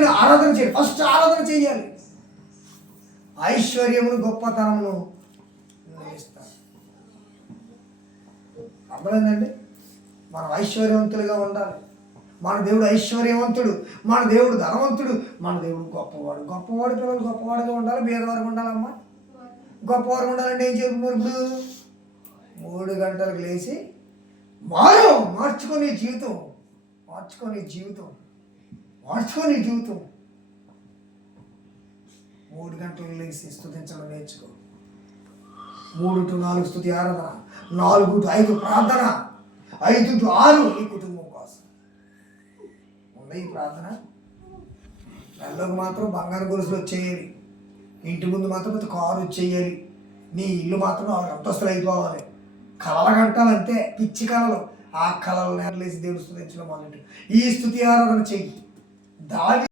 వెంటనే ఆరాధన చేయాలి. ఫస్ట్ ఆరాధన చేయాలి. ఐశ్వర్యమును గొప్పతనమును ఇస్తారు. అర్థమైందండి? మనం ఐశ్వర్యవంతులుగా ఉండాలి. మన దేవుడు ఐశ్వర్యవంతుడు, మన దేవుడు ధనవంతుడు, మన దేవుడు గొప్పవాడు. గొప్పవాడు పిల్లలు గొప్పవాడుగా ఉండాలి, పేదవారికి ఉండాలమ్మా. గొప్పవారు ఉండాలంటే ఏం చెప్తున్నారు? ఇప్పుడు 3 గంటలకు లేచి మార్చుకొని జీవితం 3 గంటలకు లేచి స్తుతించడం నేర్చుకో. 3 to 4 స్తుతి ఆరాధన, 4 to 5 ప్రార్థన, 5 to 6 నీ కుటుంబం కోసం ఉంది ఈ ప్రార్థన. నెలలోకి మాత్రం బంగారు గొలుసులు వచ్చేయాలి, ఇంటి ముందు మాత్రం కారు వచ్చేయాలి, నీ ఇల్లు మాత్రం 4 అంతస్తులు అయిపోవాలి. కలల గంటలు అంతే, పిచ్చి కళలు. ఆ కళలు నేరలేసి దేవుడు స్తుతించడం మొదలెట్టు. ఈ స్తుతి ఆరాధన చెయ్యి. దావి